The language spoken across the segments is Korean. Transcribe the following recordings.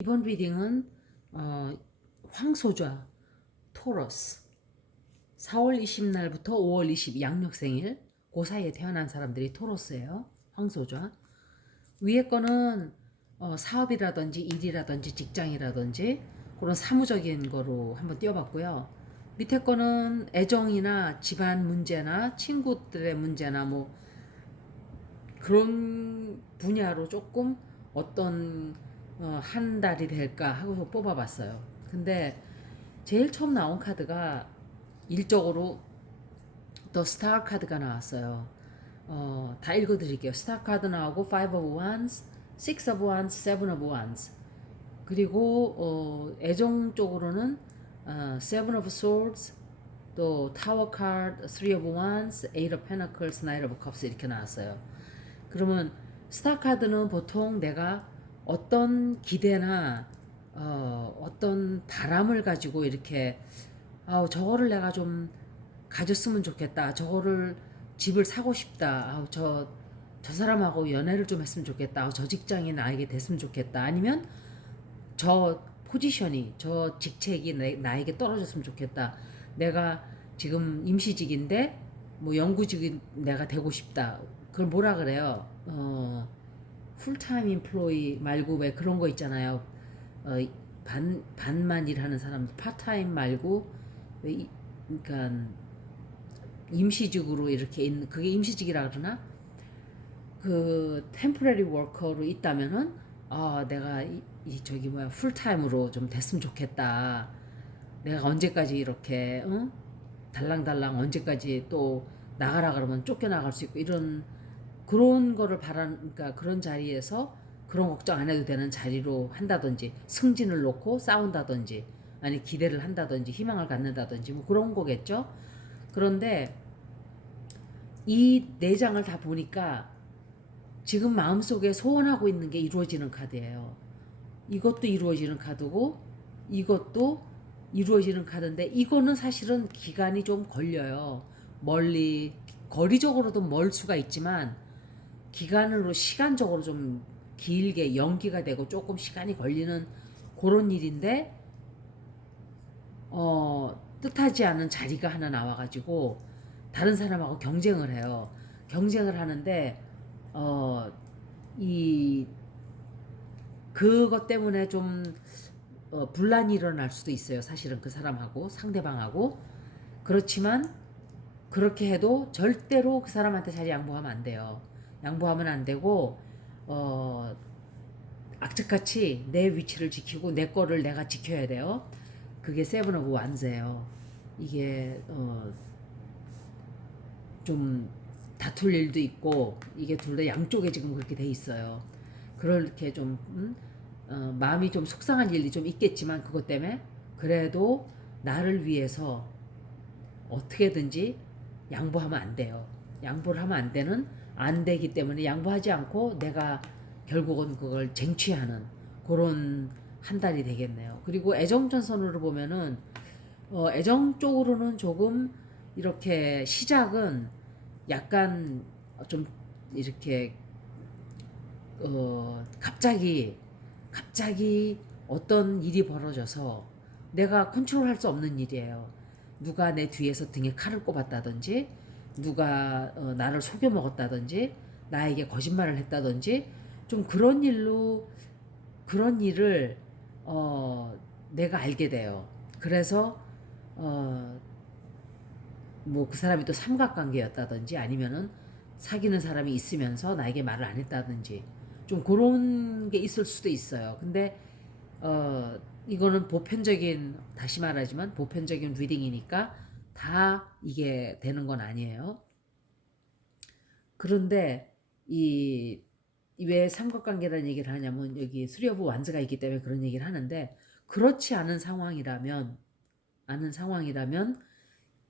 이번 리딩은 어, 황소좌 토러스 4월 20날부터 5월 20 양력생일 그 사이에 태어난 사람들이 토러스예요. 황소좌. 위에 거는 어, 사업이라든지 일이라든지 직장이라든지 그런 사무적인 거로 한번 띄워봤고요. 밑에 거는 애정이나 집안 문제나 친구들의 문제나 뭐 그런 분야로 조금 어떤 어, 한 달이 될까 하고서 뽑아봤어요. 근데 제일 처음 나온 카드가 일적으로 더 스타 카드가 나왔어요. 어, 다 읽어드릴게요. 스타 카드 나오고 Five of Wands, Six of Wands, Seven of Wands. 그리고 어, 애정 쪽으로는 어, of Swords, 또 Tower 카드, Three of Wands, Eight of Pentacles, Knight of Cups 이렇게 나왔어요. 그러면 스타 카드는 보통 내가 어떤 기대나 어, 어떤 바람을 가지고 이렇게 아우 저거를 내가 좀 가졌으면 좋겠다. 저거를 집을 사고 싶다. 아우 저, 저 사람하고 연애를 좀 했으면 좋겠다. 아우 저 직장이 나에게 됐으면 좋겠다. 아니면 저 포지션이 저 직책이 내, 나에게 떨어졌으면 좋겠다. 내가 지금 임시직인데 뭐 영구직이 내가 되고 싶다. 그걸 뭐라 그래요? 어, 풀타임 인플로이 말고 왜 그런 거 있잖아요. 어, 반 반만 일하는 사람 파타임 말고 왜 이, 그러니까 임시직으로 이렇게 있는 그게 임시직이라 그러나 그 템포러리 워커로 있다면은 아 내가 이, 이 저기 뭐야 풀타임으로 좀 됐으면 좋겠다. 내가 언제까지 이렇게 응? 달랑달랑 언제까지 또 나가라 그러면 쫓겨나갈 수 있고 이런 그런 거를 바라는 그러니까 그런 자리에서 그런 걱정 안 해도 되는 자리로 한다든지 승진을 놓고 싸운다든지 아니 기대를 한다든지 희망을 갖는다든지 뭐 그런 거겠죠. 그런데 이네 장을 다 보니까 지금 마음속에 소원하고 있는 게 이루어지는 카드예요. 이것도 이루어지는 카드고 이것도 이루어지는 카드인데 이거는 사실은 기간이 좀 걸려요. 멀리 거리적으로도 멀 수가 있지만 기간으로 시간적으로 좀 길게 연기가 되고 조금 시간이 걸리는 그런 일인데 어 뜻하지 않은 자리가 하나 나와가지고 다른 사람하고 경쟁을 해요. 경쟁을 하는데 어 이 그것 때문에 좀 어, 분란이 일어날 수도 있어요. 사실은 그 사람하고 상대방하고 그렇지만 그렇게 해도 절대로 그 사람한테 자리 양보하면 안 돼요. 양보하면 안 되고 어 악착같이 내 위치를 지키고 내 거를 내가 지켜야 돼요. 그게 세븐 오브 완즈예요. 이게 어 좀 다툴 일도 있고 이게 둘 다 양쪽에 지금 그렇게 돼 있어요. 그렇게 좀 음? 어, 마음이 좀 속상한 일이 좀 있겠지만 그것 때문에 그래도 나를 위해서 어떻게든지 양보하면 안 돼요. 양보를 하면 안 되는 안 되기 때문에 양보하지 않고 내가 결국은 그걸 쟁취하는 그런 한 달이 되겠네요. 그리고 애정전선으로 보면은 어, 애정 쪽으로는 조금 이렇게 시작은 약간 좀 이렇게 어, 갑자기 갑자기 어떤 일이 벌어져서 내가 컨트롤할 수 없는 일이에요. 누가 내 뒤에서 등에 칼을 꼽았다든지, 누가 어, 나를 속여 먹었다든지, 나에게 거짓말을 했다든지, 좀 그런 일로 그런 일을 어, 내가 알게 돼요. 그래서 어, 뭐 그 사람이 또 삼각관계였다든지 아니면은 사귀는 사람이 있으면서 나에게 말을 안 했다든지 좀 그런 게 있을 수도 있어요. 근데 어 이거는 보편적인 다시 말하지만 보편적인 리딩이니까 다 이게 되는 건 아니에요. 그런데 이 왜 삼각관계라는 얘기를 하냐면 여기 수리어부 완즈가 있기 때문에 그런 얘기를 하는데 그렇지 않은 상황이라면 않은 상황이라면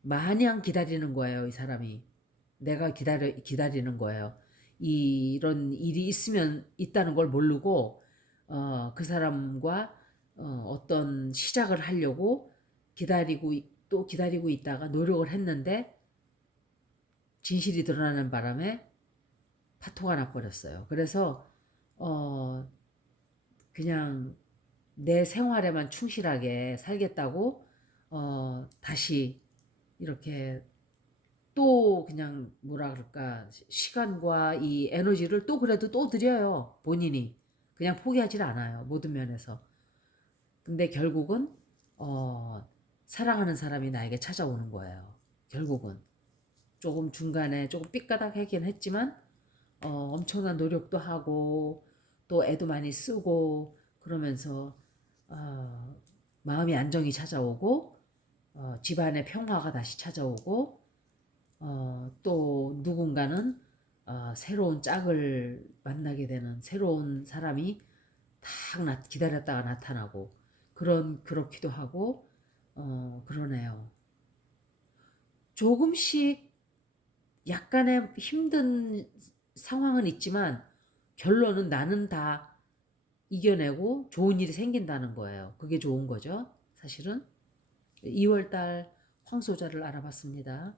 마냥 기다리는 거예요 이 사람이 내가 기다려 기다리는 거예요 이런 일이 있으면 있다는 걸 모르고 어, 그 사람과 어, 어떤 시작을 하려고 기다리고 또 기다리고 있다가 노력을 했는데 진실이 드러나는 바람에 파토가 나버렸어요. 그래서 어 그냥 내 생활에만 충실하게 살겠다고 어, 다시 이렇게 또 그냥 뭐라 그럴까 시간과 이 에너지를 또 그래도 또 드려요 본인이 그냥 포기하질 않아요 모든 면에서 근데 결국은 어, 사랑하는 사람이 나에게 찾아오는 거예요. 결국은. 조금 중간에 조금 삐까닥하긴 했지만 어, 엄청난 노력도 하고 또 애도 많이 쓰고 그러면서 어, 마음의 안정이 찾아오고 어, 집안의 평화가 다시 찾아오고 어, 또 누군가는 어, 새로운 짝을 만나게 되는 새로운 사람이 딱 나, 기다렸다가 나타나고 그런 그렇기도 하고 어, 그러네요. 조금씩 약간의 힘든 상황은 있지만 결론은 나는 다 이겨내고 좋은 일이 생긴다는 거예요. 그게 좋은 거죠. 사실은 2월달 황소자를 알아봤습니다.